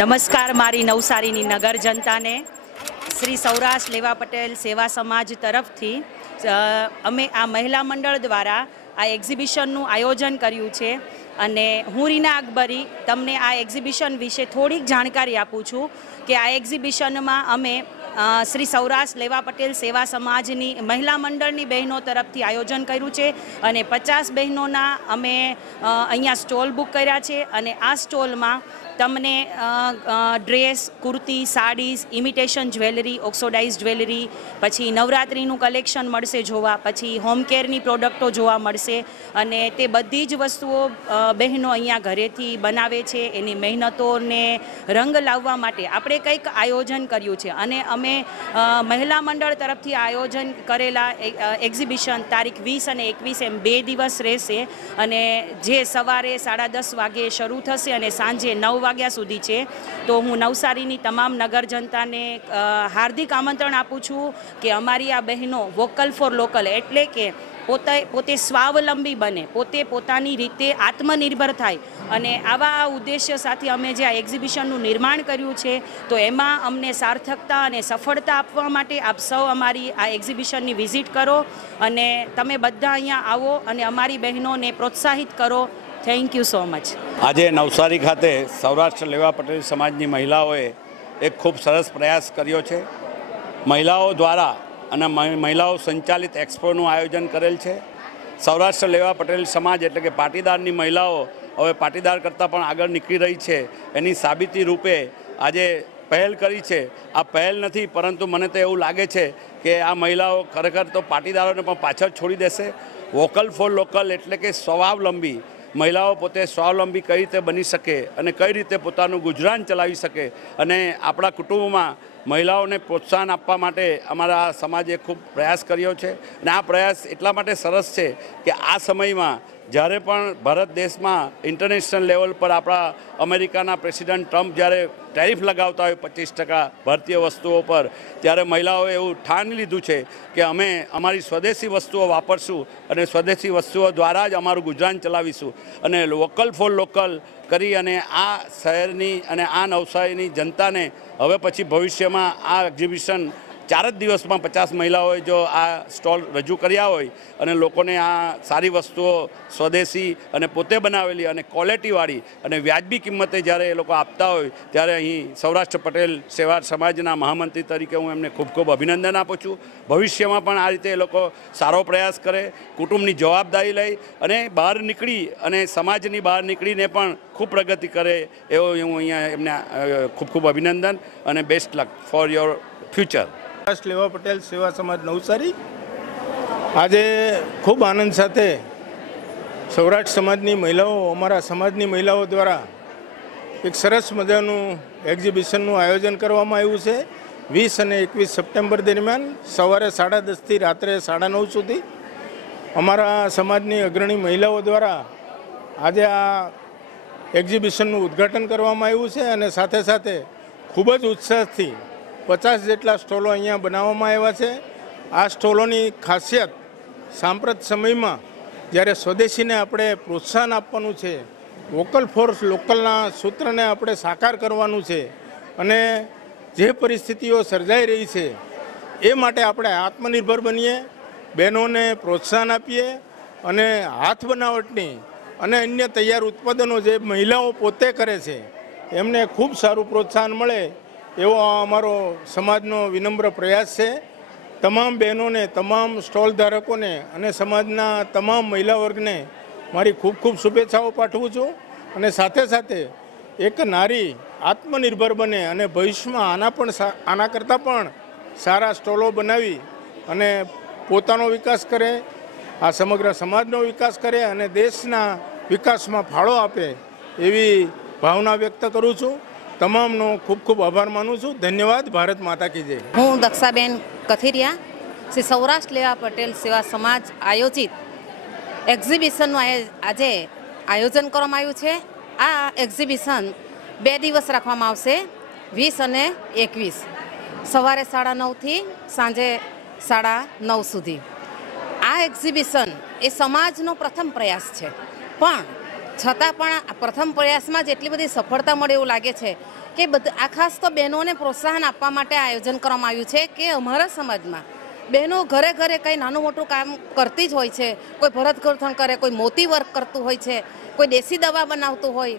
નમસ્કાર મારી નવસારીની નગર જનતાને શ્રી સૌરાષ્ટ્ર લેવા પટેલ સેવા સમાજ તરફથી અમે આ મહિલા મંડળ દ્વારા આ એક્ઝિબિશનનું આયોજન કર્યું છે અને હું રીના અકબરી તમને આ એક્ઝિબિશન વિશે થોડીક જાણકારી આપું છું કે આ એક્ઝિબિશનમાં અમે શ્રી સૌરાષ્ટ્ર લેવા પટેલ સેવા સમાજની મહિલા મંડળની બહેનો તરફથી આયોજન કર્યું છે અને 50 બહેનોના અમે અહીંયા સ્ટોલ બુક કર્યા છે અને આ સ્ટોલમાં તમને dress, kurti, saris, imitation jewellery, oxidised jewellery, પછી નવરાત્રિનું કલેક્શન મળશે જોવા, પછી હોમ કેરની પ્રોડક્ટો જોવા મળશે અને તે બધી જ વસ્તુઓ બહેનો અહીંયા ઘરેથી બનાવે છે. એની મહેનતોને રંગ લાવવા માટે આપણે કંઈક આયોજન કર્યું છે અને અમે મહિલા મંડળ તરફથી આયોજન કરેલા એક્ઝિબિશન તારીખ 20 અને 21 એમ 2 દિવસ રહેશે અને જે સવારે 10:30 વાગે શરૂ થશે અને સાંજે 9 વાગ્યા સુધી છે. તો હું નવસારીની તમામ નગર જનતાને હાર્દિક આમંત્રણ આપું છું કે અમારી આ બહેનો વોકલ ફોર લોકલ એટલે કે પોતે સ્વાવલંબી બને, પોતે પોતાની રીતે આત્મનિર્ભર થાય અને આવા ઉદ્દેશ્ય સાથે અમે જે આ એક્ઝિબિશનનું નિર્માણ કર્યું છે તો એમાં અમને સાર્થકતા અને સફળતા આપવા માટે આપ સૌ અમારી આ એક્ઝિબિશનની વિઝિટ કરો અને તમે બધા અહીંયા આવો અને અમારી બહેનોને પ્રોત્સાહિત કરો. Thank you so much. આજે નવસારી ખાતે સૌરાષ્ટ્ર લેવા પટેલ સમાજની મહિલાઓએ એક ખૂબ સરસ પ્રયાસ કર્યો છે. મહિલાઓ દ્વારા અને મહિલાઓ સંચાલિત એક્સપોનું આયોજન કરેલ છે. સૌરાષ્ટ્ર લેવા પટેલ સમાજ એટલે કે પાટીદારની મહિલાઓ હવે પાટીદાર કરતાં પણ આગળ નીકળી રહી છે એની સાબિતી રૂપે આજે પહેલ કરી છે. આ પહેલ નથી પરંતુ મને તો એવું લાગે છે કે આ મહિલાઓ ખરેખર તો પાટીદારોને પણ પાછળ છોડી દેશે. વોકલ ફોર લોકલ એટલે કે સ્વાવલંબી મહિલાઓ પોતે સ્વાવલંબી કઈ રીતે બની શકે અને કઈ રીતે પોતાનું ગુજરાન ચલાવી શકે અને આપણા કુટુંબમાં મહિલાઓને પ્રોત્સાહન આપવા માટે અમારા સમાજે ખૂબ પ્રયાસ કર્યો છે અને આ પ્રયાસ એટલા માટે સરસ છે કે આ સમયમાં જ્યારે પણ ભારત દેશમાં ઇન્ટરનેશનલ લેવલ પર આપણા અમેરિકાના પ્રેસિડન્ટ ટ્રમ્પ જ્યારે ટેરિફ લગાવતા હોય 25% ભારતીય વસ્તુઓ પર, ત્યારે મહિલાઓએ એવું ઠાની લીધું છે કે અમે અમારી સ્વદેશી વસ્તુઓ વાપરશું અને સ્વદેશી વસ્તુઓ દ્વારા જ અમારું ગુજરાન ચલાવીશું અને વોકલ ફોર લોકલ કરી અને આ શહેરની અને આ નવસારીની જનતાને હવે પછી ભવિષ્યમાં આ એક્ઝિબિશન 4 જ દિવસમાં 50 મહિલાઓએ જો આ સ્ટોલ રજૂ કર્યા હોય અને લોકોને આ સારી વસ્તુઓ સ્વદેશી અને પોતે બનાવેલી અને ક્વોલિટીવાળી અને વ્યાજબી કિંમતે જ્યારે એ લોકો આપતા હોય ત્યારે અહીં સૌરાષ્ટ્ર પટેલ સેવા સમાજના મહામંત્રી તરીકે હું એમને ખૂબ ખૂબ અભિનંદન આપું છું. ભવિષ્યમાં પણ આ રીતે એ લોકો સારો પ્રયાસ કરે, કુટુંબની જવાબદારી લઈ અને બહાર નીકળી અને સમાજની બહાર નીકળીને પણ ખૂબ પ્રગતિ કરે એવો હું અહીંયા એમને ખૂબ ખૂબ અભિનંદન અને best luck for your future. Saurashtra લેવા પટેલ સેવા સમાજ નવસારી આજે ખૂબ આનંદ સાથે સૌરાષ્ટ્ર સમાજની મહિલાઓ, અમારા સમાજની મહિલાઓ દ્વારા એક સરસ મજાનું એક્ઝિબિશનનું આયોજન કરવામાં આવ્યું છે. 20 અને 21 સપ્ટેમ્બર દરમિયાન સવારે 10:30 થી રાત્રે 9:30 સુધી અમારા સમાજની અગ્રણી મહિલાઓ દ્વારા આજે આ એક્ઝિબિશનનું ઉદ્ઘાટન કરવામાં આવ્યું છે અને સાથે સાથે ખૂબ જ ઉત્સાહથી 50 જેટલા સ્ટોલો અહીંયા બનાવવામાં આવ્યા છે. આ સ્ટોલોની ખાસિયત સાંપ્રત સમયમાં જ્યારે સ્વદેશીને આપણે પ્રોત્સાહન આપવાનું છે, વોકલ ફોર લોકલના સૂત્રને આપણે સાકાર કરવાનું છે અને જે પરિસ્થિતિઓ સર્જાઈ રહી છે એ માટે આપણે આત્મનિર્ભર બનીએ, બહેનોને પ્રોત્સાહન આપીએ અને હાથ બનાવટની અને અન્ય તૈયાર ઉત્પાદનો જે મહિલાઓ પોતે કરે છે એમને ખૂબ સારું પ્રોત્સાહન મળે એવો અમારો સમાજનો વિનમ્ર પ્રયાસ છે. તમામ બહેનોને, તમામ સ્ટોલ ધારકોને અને સમાજના તમામ મહિલા વર્ગને મારી ખૂબ ખૂબ શુભેચ્છાઓ પાઠવું છું અને સાથે સાથે એક નારી આત્મનિર્ભર બને અને ભવિષ્યમાં આના કરતાં પણ સારા સ્ટોલો બનાવી અને પોતાનો વિકાસ કરે, આ સમગ્ર સમાજનો વિકાસ કરે અને દેશના વિકાસમાં ફાળો આપે એવી ભાવના વ્યક્ત કરું છું. તમામનો ખૂબ ખૂબ આભાર માનું છું. ધન્યવાદ. ભારત માતા કી જય. હું દક્ષાબેન કથિરિયા, શ્રી સૌરાષ્ટ્ર લેવા પટેલ સેવા સમાજ આયોજિત એક્ઝિબિશનનું આજે આયોજન કરવામાં આવ્યું છે. આ એક્ઝિબિશન 2 દિવસ રાખવામાં આવશે, 20 અને 21, સવારે 9:30 થી સાંજે 9:30 સુધી. આ એક્ઝિબિશન એ સમાજનો પ્રથમ પ્રયાસ છે પણ છતાં પણ પ્રથમ પ્રયાસમાં જ એટલી બધી સફળતા મળે એવું લાગે છે કે આ ખાસ તો બહેનોને પ્રોત્સાહન આપવા માટે આયોજન કરવામાં આવ્યું છે કે અમારા સમાજમાં બહેનો ઘરે ઘરે કંઈ નાનું મોટું કામ કરતી જ હોય છે. કોઈ ભરત ગૂંથણ કરે, કોઈ મોતી વર્ક કરતું હોય છે, કોઈ દેશી દવા બનાવતું હોય,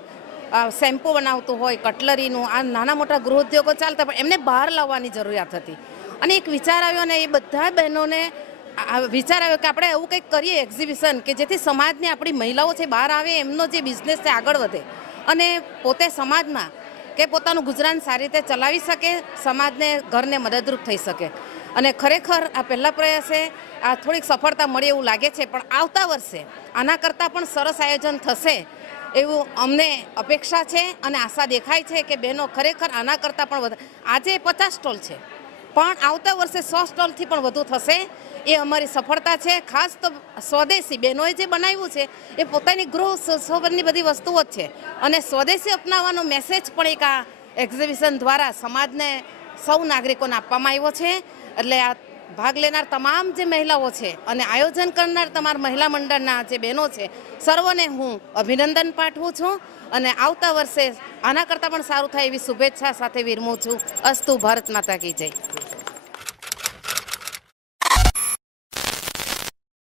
શેમ્પૂ બનાવતું હોય, કટલરીનું, આ નાના મોટા ગૃહ ઉદ્યોગો ચાલતા, પણ એમને બહાર લાવવાની જરૂરિયાત હતી. અને એક વિચાર આવ્યો ને એ બધા બહેનોને વિચાર આવ્યો કે આપણે એવું કંઈક કરીએ એક્ઝિબિશન કે જેથી સમાજની આપણી મહિલાઓ છે બહાર આવે, એમનો જે બિઝનેસ છે આગળ વધે અને પોતે સમાજમાં કે પોતાનું ગુજરાન સારી રીતે ચલાવી શકે, સમાજને ઘરને મદદરૂપ થઈ શકે. અને ખરેખર આ પહેલા પ્રયાસે આ થોડીક સફળતા મળી એવું લાગે છે, પણ આવતા વર્ષે આના કરતાં પણ સરસ આયોજન થશે એવું અમને અપેક્ષા છે અને આશા દેખાય છે કે બહેનો ખરેખર આના કરતાં પણ વધારે. આજે 50 સ્ટોલ છે, પણ આવતા વર્ષે 100 સ્ટોલથી પણ વધુ થશે. એ અમારી સફળતા છે. ખાસ તો સ્વદેશી બહેનોએ જે બનાવ્યું છે એ પોતાની ગૃહ શોભનની બધી વસ્તુઓ જ છે અને સ્વદેશી અપનાવવાનો મેસેજ પણ એક આ એક્ઝિબિશન દ્વારા સમાજને સૌ નાગરિકોને આપવામાં આવ્યો છે. એટલે આ ભાગ લેનાર તમામ જે મહિલાઓ છે અને આયોજન કરનાર તમારા મહિલા મંડળના જે બહેનો છે સર્વને હું અભિનંદન પાઠવું છું અને આવતા વર્ષે આના કરતાં પણ સારું થાય એવી શુભેચ્છા સાથે વિરમું છું. અસ્તુ. ભારત માતા કી જય.